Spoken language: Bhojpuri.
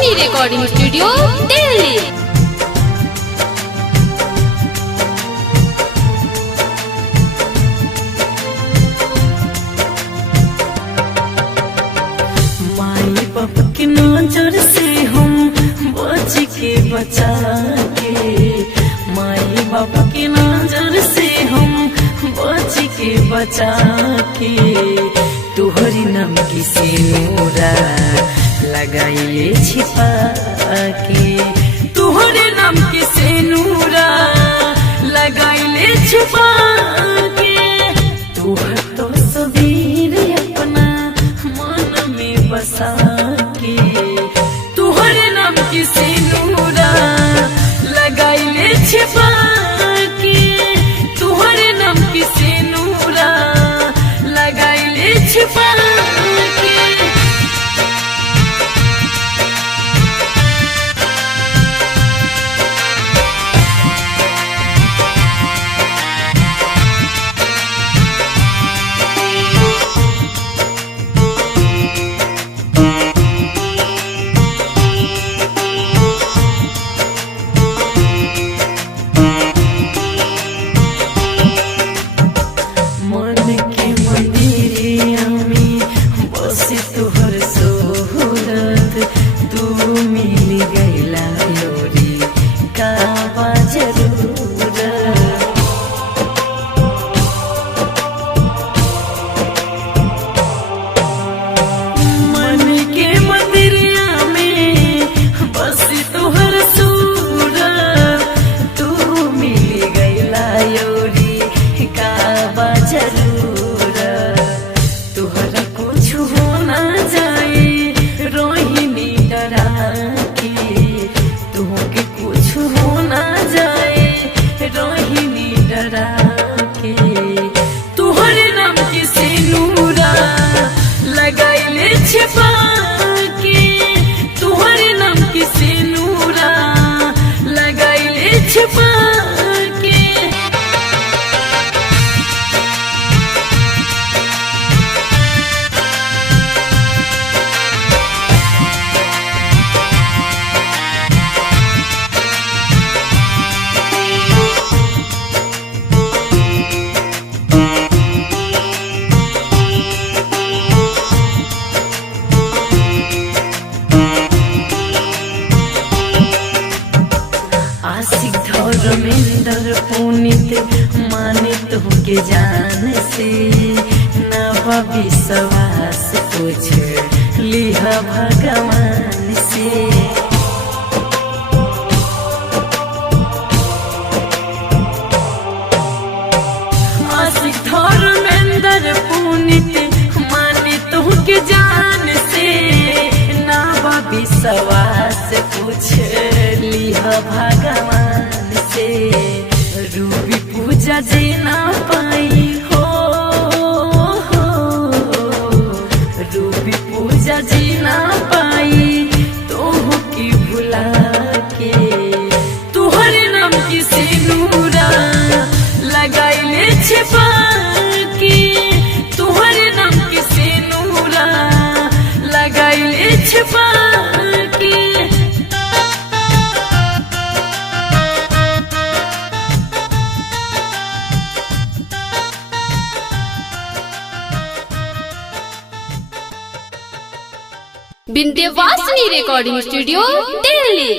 Vindhyavasini recording studio Delhi. माई बाप की नजर से हम बच के बचा के, माई बाप की नजर से हम बच के बचा के, तुहरी नाम की सिनुरा लगाइले छिपा के, तुहरे नाम की सिनुरा लगाइले छिपा के, तुहर तो सबीर अपना मन में बसा के, तुहरे नाम की सिनुरा लगाइले छिपा के, तुहरे नाम की सिनुरा लगाइले छिपा के। तुहर सोहरत तू मिल गईला लोरी का जरूरत, मन के मंदिरिया में बस तुहर सूरत तू मिल गईला लोरी का जरूरत, तुहरा कुछ होना जाए रोहिणी डरा के, तुहके कुछ होना जाए रोहिणी डरा के, तुहरे नाम की सिनुरा लगाइले छिपा के, तुहरे नाम की सिनुरा लगाइले छिपा के। आशिक धर्मेंद्र पुनित मानित होके जान से, नवा विश्वास कुछ लिहा भगवान से, आशिक धर्मेंद्र पुनित मानित होके जान से, नवा विश्वास कुछ लिहा भगवान से, रूबी पूजा जे ना पाई हो, रूबी पूजा जे ना पाई तोह की भुला के, तुहरे नाम की सिनुरा लगाइले छिपा के, तुहरे नाम की सिनुरा लगाइले छिपा के। Vindhyavasini recording studio Delhi.